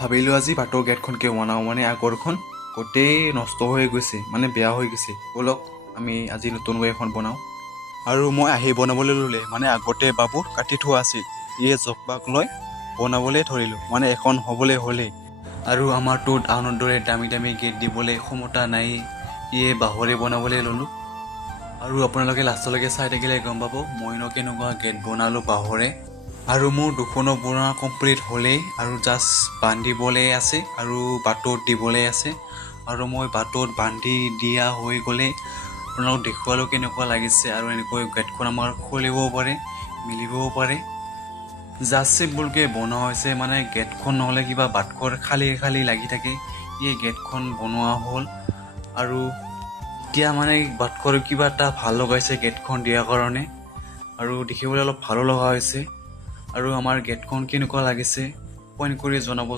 ভাবিলোঁ আজি বাটৰ গেটখনকে বনাওঁ, মানে আগৰখন গোটেই নষ্ট হৈ গৈছে, মানে বেয়া হৈ গৈছে। ব'লক আমি আজি নতুনকৈ এখন বনাওঁ। আৰু মই আহি বনাবলৈ ল'লে, মানে আগতে বাবুৰ কাটি থোৱা আছিল, ইয়ে জোখবাক লৈ বনাবলৈ ধৰিলোঁ, মানে এখন হ'বলৈ হ'লেই। আৰু আমাৰতো টাউনৰ দৰে দামী দামী গেট দিবলৈ ক্ষমতা নাই, ইয়ে বাঁহৰে বনাবলৈ ল'লোঁ। আৰু আপোনালোকে লাষ্টলৈকে চাই থাকিলে গম পাব মইনো কেনেকুৱা গেট বনালোঁ বাঁহৰে। আৰু মোৰ দুখনো বনোৱা কমপ্লিট হ'লেই, আৰু জাষ্ট বান্ধিবলৈ আছে আৰু বাটত দিবলৈ আছে। আৰু মই বাটত বান্ধি দিয়া হৈ গ'লে আপোনালোকক দেখুৱালোঁ কেনেকুৱা লাগিছে। আৰু এনেকৈ গেটখন আমাৰ খুলিবও পাৰে, মিলিবও পাৰে। জাষ্ট চিম্পুলকৈ বনোৱা হৈছে, মানে গেটখন নহ'লে কিবা বাটঘৰ খালী খালী লাগি থাকে, এই গেটখন বনোৱা হ'ল। আৰু এতিয়া মানে বাটঘৰ কিবা এটা ভাল লগাইছে গেটখন দিয়াৰ কাৰণে, আৰু দেখিবলৈ অলপ ভালো লগা হৈছে। আৰু আমাৰ গেটখন কেনেকুৱা লাগিছে কমেণ্ট কৰি জনাব।